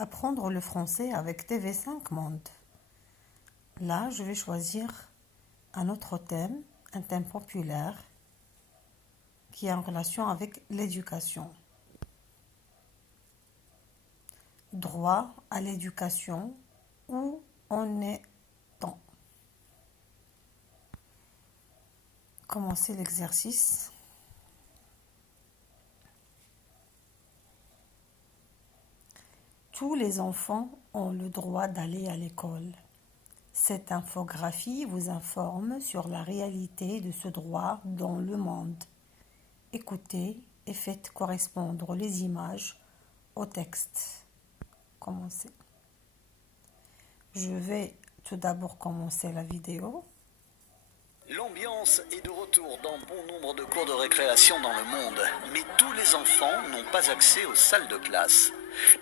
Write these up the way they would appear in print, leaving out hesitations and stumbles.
Apprendre le français avec TV5 Monde. Là, je vais choisir un autre thème, un thème populaire qui est en relation avec l'éducation. Droit à l'éducation, où en est-on? Commencer l'exercice. Tous les enfants ont le droit d'aller à l'école. Cette infographie vous informe sur la réalité de ce droit dans le monde. Écoutez et faites correspondre les images au texte. Commencez. Je vais tout d'abord commencer la vidéo. L'ambiance est de retour dans bon nombre de cours de récréation dans le monde, mais tous les enfants n'ont pas accès aux salles de classe.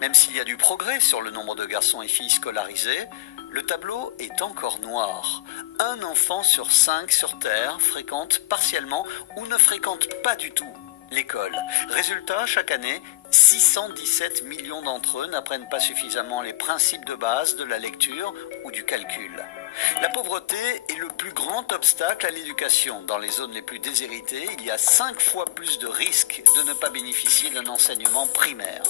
Même s'il y a du progrès sur le nombre de garçons et filles scolarisés, le tableau est encore noir. Un enfant sur 5 sur Terre fréquente partiellement ou ne fréquente pas du tout l'école. Résultat, chaque année, 617 millions d'entre eux n'apprennent pas suffisamment les principes de base de la lecture ou du calcul. La pauvreté est le plus grand obstacle à l'éducation. Dans les zones les plus déshéritées, il y a 5 fois plus de risques de ne pas bénéficier d'un enseignement primaire.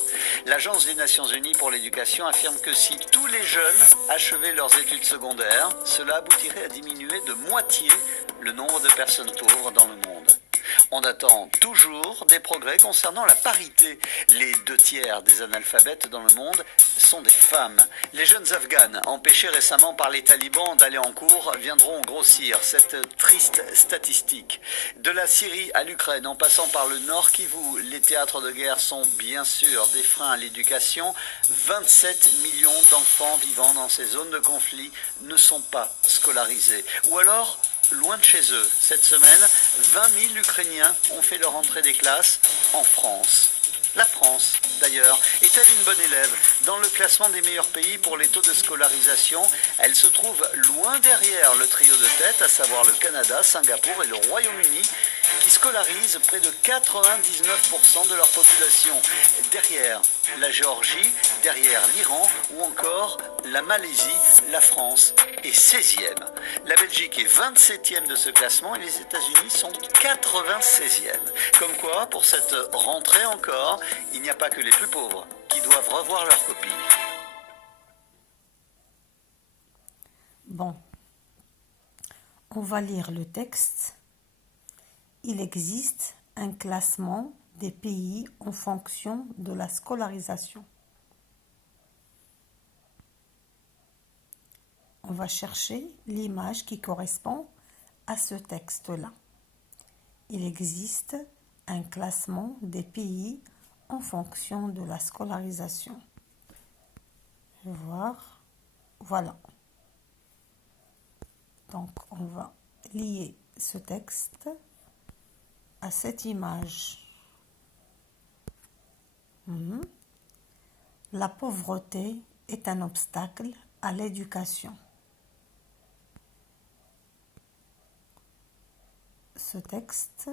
L'Agence des Nations Unies pour l'éducation affirme que si tous les jeunes achevaient leurs études secondaires, cela aboutirait à diminuer de moitié le nombre de personnes pauvres dans le monde. On attend toujours des progrès concernant la parité. Les 2/3 des analphabètes dans le monde sont des femmes. Les jeunes Afghanes, empêchés récemment par les talibans d'aller en cours, viendront grossir cette triste statistique. De la Syrie à l'Ukraine, en passant par le Nord Kivu, les théâtres de guerre sont bien sûr des freins à l'éducation. 27 millions d'enfants vivant dans ces zones de conflit ne sont pas scolarisés. Ou alors loin de chez eux. Cette semaine, 20 000 Ukrainiens ont fait leur entrée des classes en France. La France, d'ailleurs, est-elle une bonne élève? Dans le classement des meilleurs pays pour les taux de scolarisation, elle se trouve loin derrière le trio de tête, à savoir le Canada, Singapour et le Royaume-Uni, qui scolarisent près de 99% de leur population. Derrière la Géorgie, derrière l'Iran ou encore la Malaisie, la France est 16e. La Belgique est 27e de ce classement et les États-Unis sont 96e. Comme quoi, pour cette rentrée encore, il n'y a pas que les plus pauvres qui doivent revoir leur copie. Bon, on va lire le texte. Il existe un classement des pays en fonction de la scolarisation. On va chercher l'image qui correspond à ce texte-là. Il existe un classement des pays en fonction de la scolarisation. Je vais voir. Voilà. Donc, on va lier ce texte à cette image. La pauvreté est un obstacle à l'éducation. Ce texte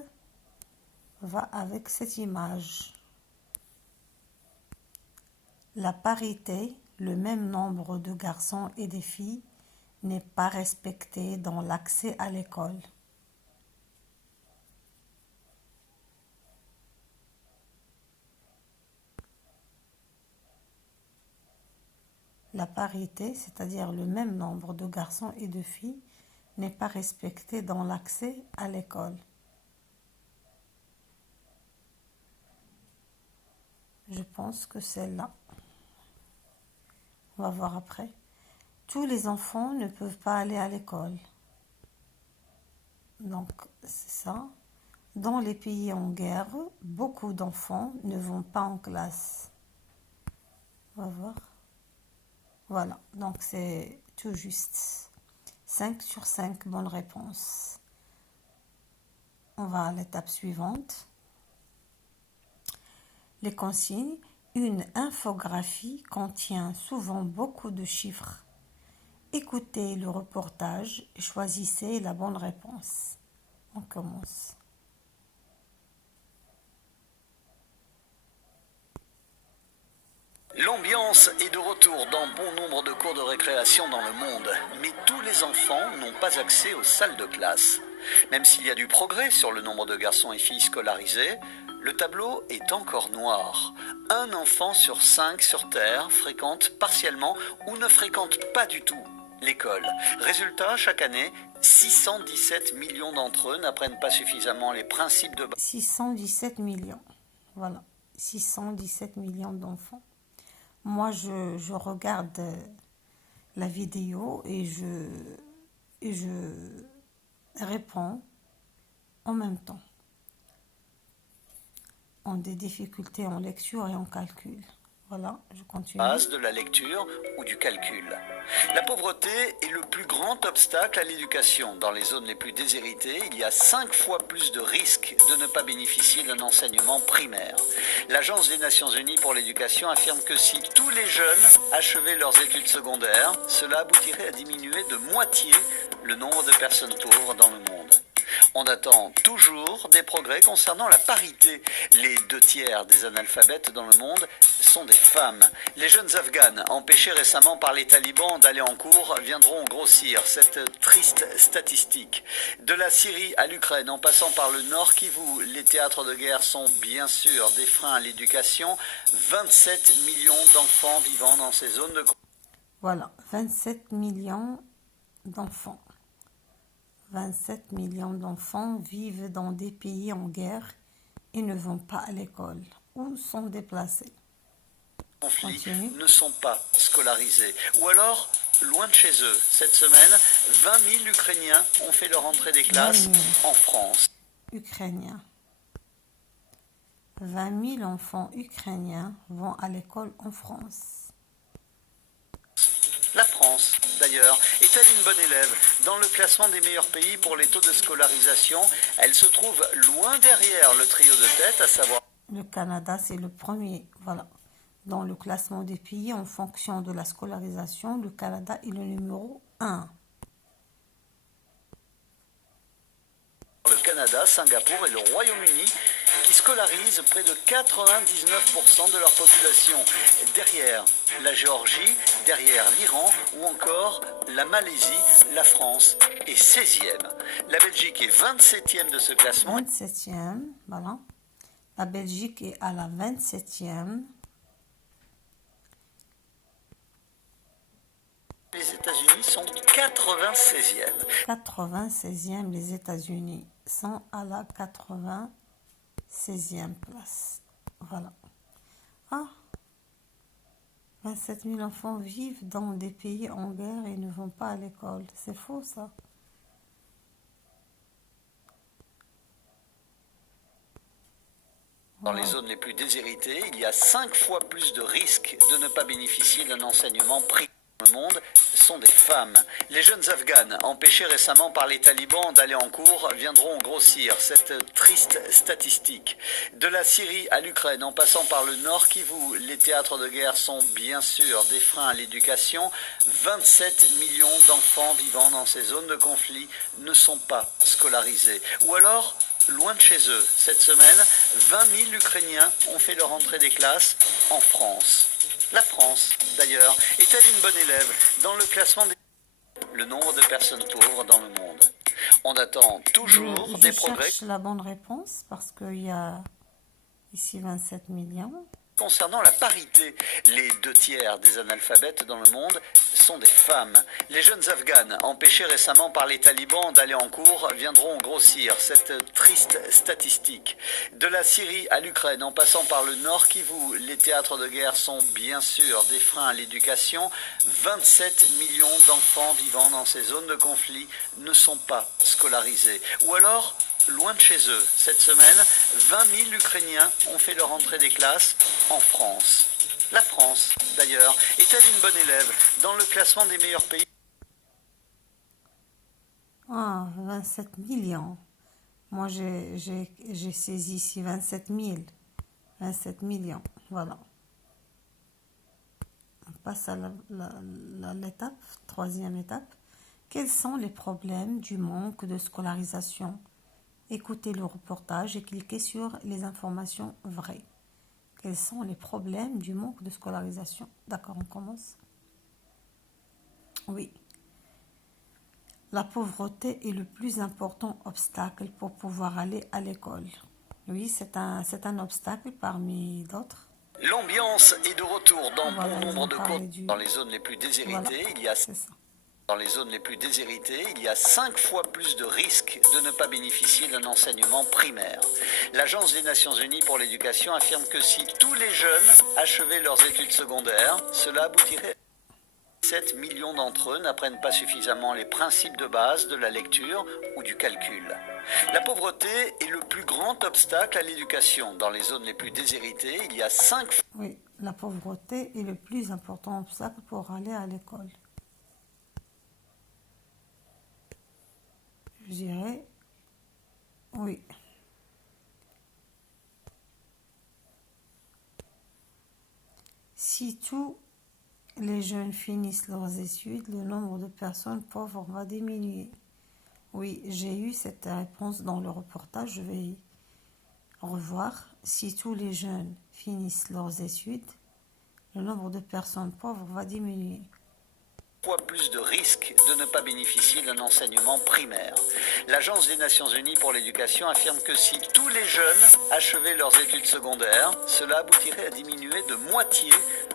va avec cette image. La parité, le même nombre de garçons et de filles, n'est pas respecté dans l'accès à l'école. La parité, c'est-à-dire le même nombre de garçons et de filles, n'est pas respecté dans l'accès à l'école. Je pense que c'est là. On va voir après. Tous les enfants ne peuvent pas aller à l'école. Donc, c'est ça. Dans les pays en guerre, beaucoup d'enfants ne vont pas en classe. On va voir. Voilà, donc c'est tout juste. 5 sur 5 bonnes réponses. On va à l'étape suivante. Les consignes. Une infographie contient souvent beaucoup de chiffres. Écoutez le reportage et choisissez la bonne réponse. On commence. L'ambiance est de retour dans bon nombre de cours de récréation dans le monde, mais tous les enfants n'ont pas accès aux salles de classe. Même s'il y a du progrès sur le nombre de garçons et filles scolarisés, le tableau est encore noir. Un enfant sur 5 sur Terre fréquente partiellement ou ne fréquente pas du tout l'école. Résultat, chaque année, 617 millions d'entre eux n'apprennent pas suffisamment les principes de base. 617 millions. Voilà. 617 millions d'enfants. Moi, je regarde la vidéo et je réponds en même temps. Ont des difficultés en lecture et en calcul. Voilà, je continue. Base de la lecture ou du calcul. La pauvreté est le plus grand obstacle à l'éducation. Dans les zones les plus déshéritées, il y a 5 fois plus de risques de ne pas bénéficier d'un enseignement primaire. L'Agence des Nations Unies pour l'éducation affirme que si tous les jeunes achevaient leurs études secondaires, cela aboutirait à diminuer de moitié le nombre de personnes pauvres dans le monde. On attend toujours des progrès concernant la parité. Les 2/3 des analphabètes dans le monde sont des femmes. Les jeunes Afghanes, empêchés récemment par les talibans d'aller en cours, viendront grossir cette triste statistique. De la Syrie à l'Ukraine, en passant par le Nord Kivu, les théâtres de guerre sont bien sûr des freins à l'éducation. 27 millions d'enfants vivant dans ces zones de... Voilà, 27 millions d'enfants. 27 millions d'enfants vivent dans des pays en guerre et ne vont pas à l'école ou sont déplacés. Conflits ne sont pas scolarisés ou alors loin de chez eux. Cette semaine, 20 000 Ukrainiens ont fait leur entrée des classes en France. Ukrainiens. 20 000 enfants ukrainiens vont à l'école en France. La France, d'ailleurs, est-elle une bonne élève? Dans le classement des meilleurs pays pour les taux de scolarisation, elle se trouve loin derrière le trio de tête, à savoir... Le Canada, c'est le premier. Voilà. Dans le classement des pays, en fonction de la scolarisation, le Canada est le numéro 1. Le Canada, Singapour et le Royaume-Uni qui scolarisent près de 99% de leur population. Derrière la Géorgie, derrière l'Iran ou encore la Malaisie, la France est 16e. La Belgique est 27e de ce classement. 27e, voilà. La Belgique est à la 27e. Les États-Unis sont 96e. 96e, les États-Unis sont à la 96e place. Voilà. Ah, 27 000 enfants vivent dans des pays en guerre et ne vont pas à l'école. C'est faux, ça. Dans les zones les plus déshéritées, il y a 5 fois plus de risques de ne pas bénéficier d'un enseignement privé. Le monde sont des femmes. Les jeunes Afghanes, empêchés récemment par les talibans d'aller en cours, viendront grossir cette triste statistique. De la Syrie à l'Ukraine, en passant par le Nord Kivu, les théâtres de guerre sont bien sûr des freins à l'éducation. 27 millions d'enfants vivant dans ces zones de conflit ne sont pas scolarisés. Ou alors... loin de chez eux. Cette semaine, 20 000 Ukrainiens ont fait leur entrée des classes en France. La France, d'ailleurs, est-elle une bonne élève dans le classement des... le nombre de personnes pauvres dans le monde? On attend toujours des progrès. Je cherche la bonne réponse parce qu'il y a ici 27 millions. Concernant la parité, les 2/3 des analphabètes dans le monde sont des femmes. Les jeunes Afghanes, empêchés récemment par les talibans d'aller en cours, viendront grossir cette triste statistique. De la Syrie à l'Ukraine, en passant par le Nord Kivu, les théâtres de guerre sont bien sûr des freins à l'éducation. 27 millions d'enfants vivant dans ces zones de conflit ne sont pas scolarisés. Ou alors... loin de chez eux. Cette semaine, 20 000 Ukrainiens ont fait leur entrée des classes en France. La France, d'ailleurs, est-elle une bonne élève dans le classement des meilleurs pays? Ah, 27 millions. Moi, j'ai saisi ici 27 000. 27 millions, voilà. On passe à l'étape, troisième étape. Quels sont les problèmes du manque de scolarisation? Écoutez le reportage et cliquez sur les informations vraies. Quels sont les problèmes du manque de scolarisation? D'accord, on commence. Oui. La pauvreté est le plus important obstacle pour pouvoir aller à l'école. Oui, c'est un obstacle parmi d'autres. L'ambiance est de retour dans Voilà, bon ils nombre ont de cours. parlé du... Dans les zones les plus Voilà, déshéritées, c'est ça. dans les zones les plus déshéritées, il y a 5 fois plus de risques de ne pas bénéficier d'un enseignement primaire. L'Agence des Nations Unies pour l'éducation affirme que si tous les jeunes achevaient leurs études secondaires, cela aboutirait. 7 millions d'entre eux n'apprennent pas suffisamment les principes de base de la lecture ou du calcul. La pauvreté est le plus grand obstacle à l'éducation. Dans les zones les plus déshéritées, il y a 5 fois... Oui, la pauvreté est le plus important obstacle pour aller à l'école. Je dirais oui. Si tous les jeunes finissent leurs études, le nombre de personnes pauvres va diminuer. Oui, j'ai eu cette réponse dans le reportage, je vais revoir. Si tous les jeunes finissent leurs études, le nombre de personnes pauvres va diminuer. Fois plus de risques de ne pas bénéficier d'un enseignement primaire. L'Agence des Nations Unies pour l'éducation affirme que si tous les jeunes achevaient leurs études secondaires, cela aboutirait à diminuer de moitié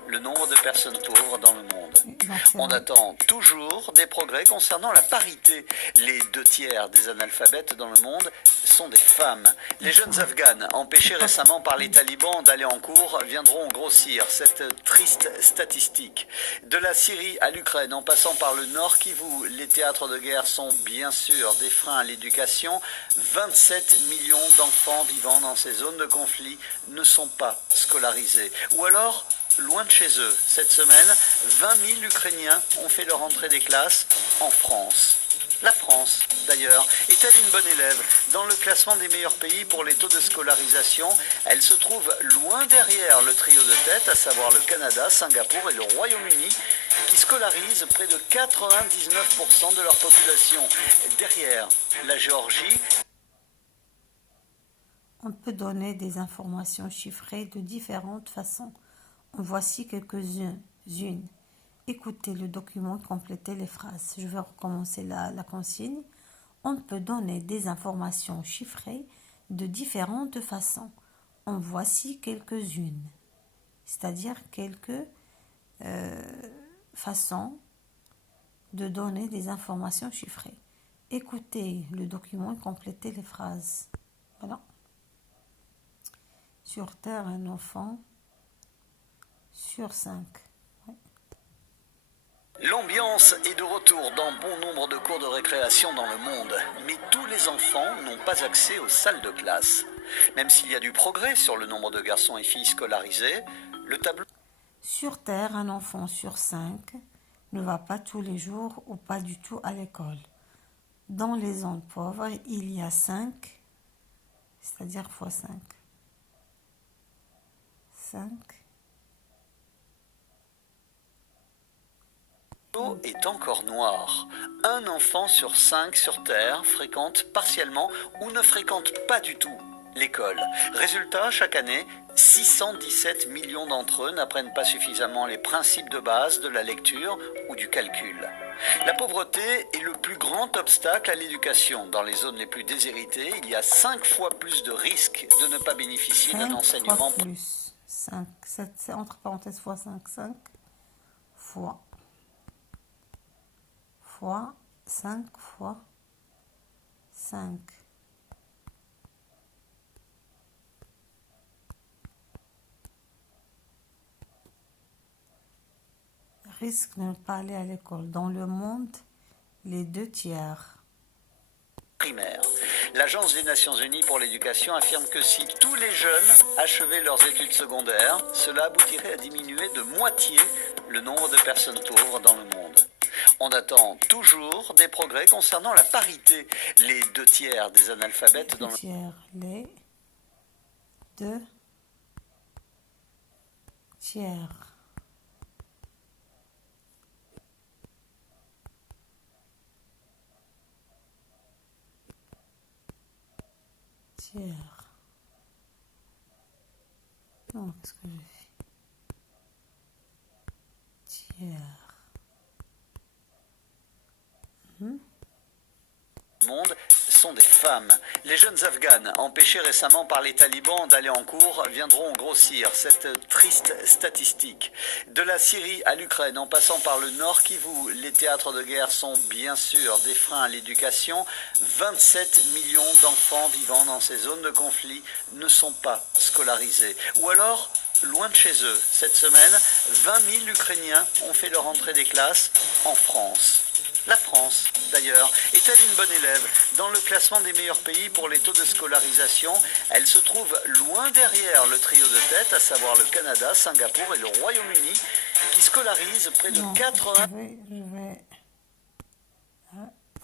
le nombre de personnes pauvres dans le monde. On attend toujours des progrès concernant la parité. Les 2/3 des analphabètes dans le monde sont des femmes. Les jeunes Afghanes, empêchés récemment par les talibans d'aller en cours, viendront grossir cette triste statistique. De la Syrie à l'Ukraine, en passant par le Nord Kivu, les théâtres de guerre sont bien sûr des freins à l'éducation. 27 millions d'enfants vivant dans ces zones de conflit ne sont pas scolarisés. Ou alors, loin de chez eux. Cette semaine, 20 000 Ukrainiens ont fait leur entrée des classes en France. La France, d'ailleurs, est-elle une bonne élève? Dans le classement des meilleurs pays pour les taux de scolarisation, elle se trouve loin derrière le trio de tête, à savoir le Canada, Singapour et le Royaume-Uni, qui scolarisent près de 99% de leur population. Derrière la Géorgie... On peut donner des informations chiffrées de différentes façons. Voici quelques-unes. Écoutez le document, complétez les phrases. Je vais recommencer la consigne. On peut donner des informations chiffrées de différentes façons. En voici quelques-unes. C'est-à-dire quelques façons de donner des informations chiffrées. Écoutez le document, complétez les phrases. Voilà. Sur Terre, un enfant sur 5. L'ambiance est de retour dans bon nombre de cours de récréation dans le monde, mais tous les enfants n'ont pas accès aux salles de classe. Même s'il y a du progrès sur le nombre de garçons et filles scolarisés, le tableau... Sur Terre, un enfant sur 5 ne va pas tous les jours ou pas du tout à l'école. Dans les zones pauvres, il y a 5, c'est-à-dire fois 5. 5. Est encore noir. Un enfant sur 5 sur Terre fréquente partiellement ou ne fréquente pas du tout l'école. Résultat, chaque année, 617 millions d'entre eux n'apprennent pas suffisamment les principes de base de la lecture ou du calcul. La pauvreté est le plus grand obstacle à l'éducation. Dans les zones les plus déshéritées, il y a 5 fois plus de risques de ne pas bénéficier d'un enseignement. 5, c'est entre parenthèses fois 5, 5 fois 5 fois 5. Risque de ne pas aller à l'école. Dans le monde, les 2/3. Primaire. L'Agence des Nations Unies pour l'éducation affirme que si tous les jeunes achevaient leurs études secondaires, cela aboutirait à diminuer de moitié le nombre de personnes pauvres dans le monde. On attend toujours des progrès concernant la parité. Les 2/3 des analphabètes dans le... Les 2/3. Non, qu'est-ce que j'ai fait? Tiers. Monde sont des femmes. Les jeunes Afghanes, empêchés récemment par les talibans d'aller en cours, viendront grossir cette triste statistique. De la Syrie à l'Ukraine, en passant par le Nord Kivu, les théâtres de guerre sont bien sûr des freins à l'éducation. 27 millions d'enfants vivant dans ces zones de conflit ne sont pas scolarisés. Ou alors, loin de chez eux. Cette semaine, 20 000 Ukrainiens ont fait leur entrée des classes en France. La France, d'ailleurs, est-elle une bonne élève? Dans le classement des meilleurs pays pour les taux de scolarisation, elle se trouve loin derrière le trio de tête, à savoir le Canada, Singapour et le Royaume-Uni, qui scolarisent près de Non, 80... je vais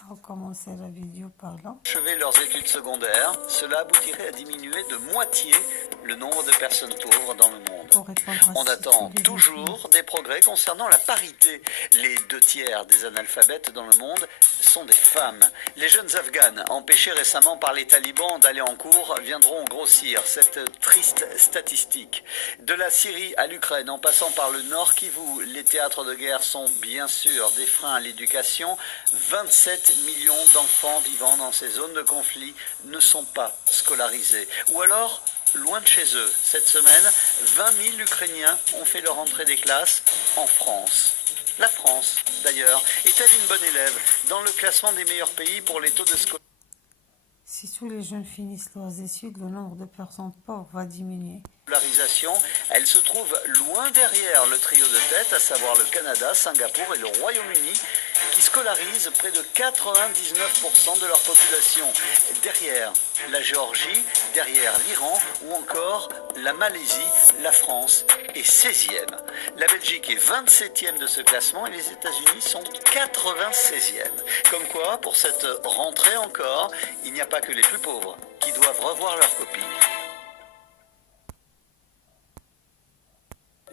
recommencer la vidéo par là. achever leurs études secondaires. Cela aboutirait à diminuer de moitié le nombre de personnes pauvres dans le monde. Pour répondre à On ce attend que toujours des progrès concernant la parité. Les 2/3 des analphabètes dans le monde sont des femmes. Les jeunes Afghanes, empêchés récemment par les talibans d'aller en cours, viendront grossir cette triste statistique. De la Syrie à l'Ukraine, en passant par le Nord Kivu, les théâtres de guerre sont bien sûr des freins à l'éducation. 27 millions d'enfants vivant dans ces zones de conflit ne sont pas scolarisés. Ou alors, loin de chez eux. Cette semaine, 20 000 Ukrainiens ont fait leur entrée des classes en France. La France, d'ailleurs, est-elle une bonne élève? Dans le classement des meilleurs pays pour les taux de scolarisation, Si tous les jeunes finissent leurs études, le nombre de personnes pauvres va diminuer. elle se trouve loin derrière le trio de tête, à savoir le Canada, Singapour et le Royaume-Uni, qui scolarisent près de 99% de leur population. Derrière la Géorgie, derrière l'Iran ou encore la Malaisie, la France est 16e. La Belgique est 27e de ce classement et les États-Unis sont 96e. Comme quoi, pour cette rentrée encore, il n'y a pas que les plus pauvres qui doivent revoir leur copie.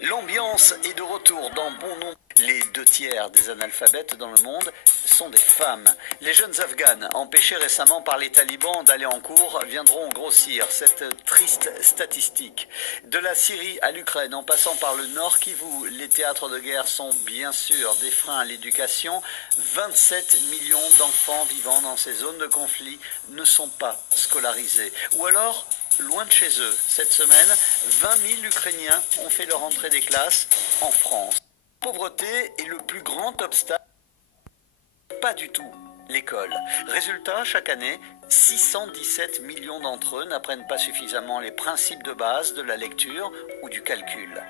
L'ambiance est de retour dans bon nombre. Les 2/3 des analphabètes dans le monde sont des femmes. Les jeunes Afghanes, empêchés récemment par les talibans d'aller en cours, viendront grossir cette triste statistique. De la Syrie à l'Ukraine, en passant par le Nord Kivu, les théâtres de guerre sont bien sûr des freins à l'éducation. 27 millions d'enfants vivant dans ces zones de conflit ne sont pas scolarisés. Ou alors, loin de chez eux. Cette semaine, 20 000 Ukrainiens ont fait leur entrée des classes en France. La pauvreté est le plus grand obstacle. Pas du tout. L'école. Résultat, chaque année, 617 millions d'entre eux n'apprennent pas suffisamment les principes de base de la lecture ou du calcul.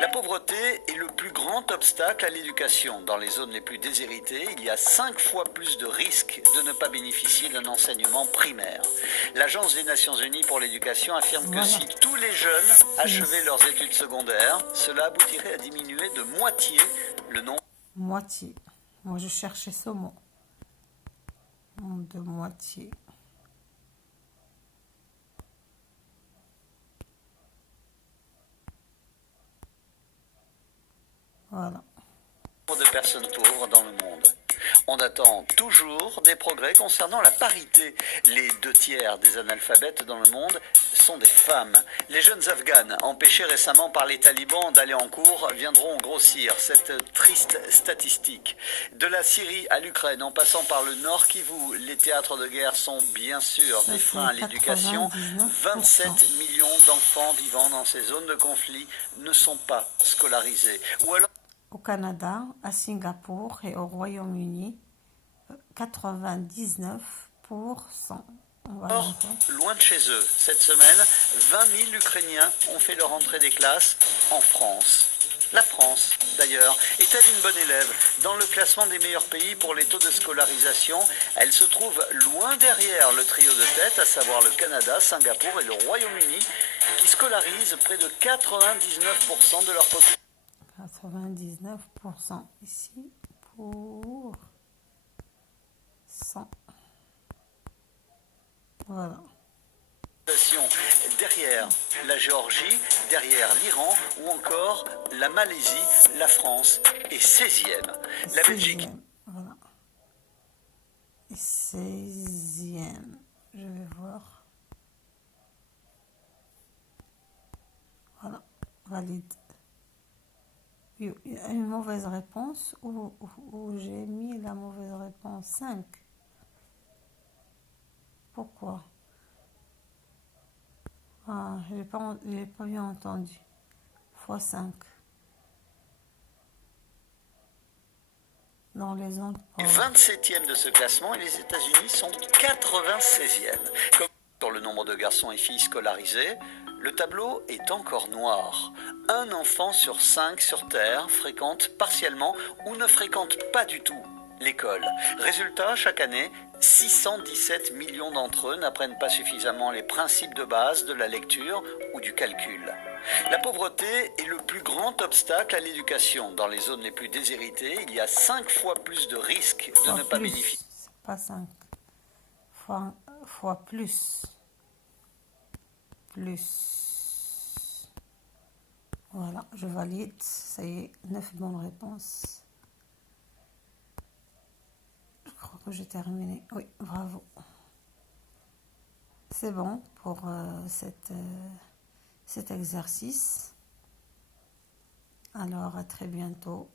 La pauvreté est le plus grand obstacle à l'éducation. Dans les zones les plus déshéritées, il y a 5 fois plus de risques de ne pas bénéficier d'un enseignement primaire. L'Agence des Nations Unies pour l'éducation affirme que si tous les jeunes achevaient leurs études secondaires, cela aboutirait à diminuer de moitié le nombre... Moitié. Moi, je cherchais ce mot. De moitié. Voilà. De personnes pauvres dans le monde. On attend toujours des progrès concernant la parité. Les 2/3 des analphabètes dans le monde sont des femmes. Les jeunes Afghanes, empêchés récemment par les talibans d'aller en cours, viendront grossir cette triste statistique. De la Syrie à l'Ukraine, en passant par le Nord Kivu, les théâtres de guerre sont bien sûr des freins à l'éducation. 27 millions d'enfants vivant dans ces zones de conflit ne sont pas scolarisés. Ou alors... Au Canada, à Singapour et au Royaume-Uni, 99%. Or, loin de chez eux, cette semaine, 20 000 Ukrainiens ont fait leur entrée des classes en France. La France, d'ailleurs, est-elle une bonne élève? Dans le classement des meilleurs pays pour les taux de scolarisation, elle se trouve loin derrière le trio de tête, à savoir le Canada, Singapour et le Royaume-Uni, qui scolarisent près de 99% de leur population. 99% ici pour 100. Voilà. Derrière la Géorgie, derrière l'Iran ou encore la Malaisie, la France est 16e. La Belgique. Voilà. Et 16e. Je vais voir. Voilà. valide. Il y a une mauvaise réponse ou j'ai mis la mauvaise réponse 5. Pourquoi? Ah, j'ai pas bien entendu. Fois 5. Dans les ondes. 27e de ce classement et les États-Unis sont 96e. Comme sur le nombre de garçons et filles scolarisés, le tableau est encore noir. Un enfant sur 5 sur Terre fréquente partiellement ou ne fréquente pas du tout l'école. Résultat, chaque année, 617 millions d'entre eux n'apprennent pas suffisamment les principes de base de la lecture ou du calcul. La pauvreté est le plus grand obstacle à l'éducation. Dans les zones les plus déshéritées, il y a 5 fois plus de risques de ne pas bénéficier. Pas 5. Fois plus. Plus. Voilà, je valide. Ça y est, 9 bonnes réponses. Je crois que j'ai terminé. Oui, bravo. C'est bon pour cet exercice. Alors, à très bientôt.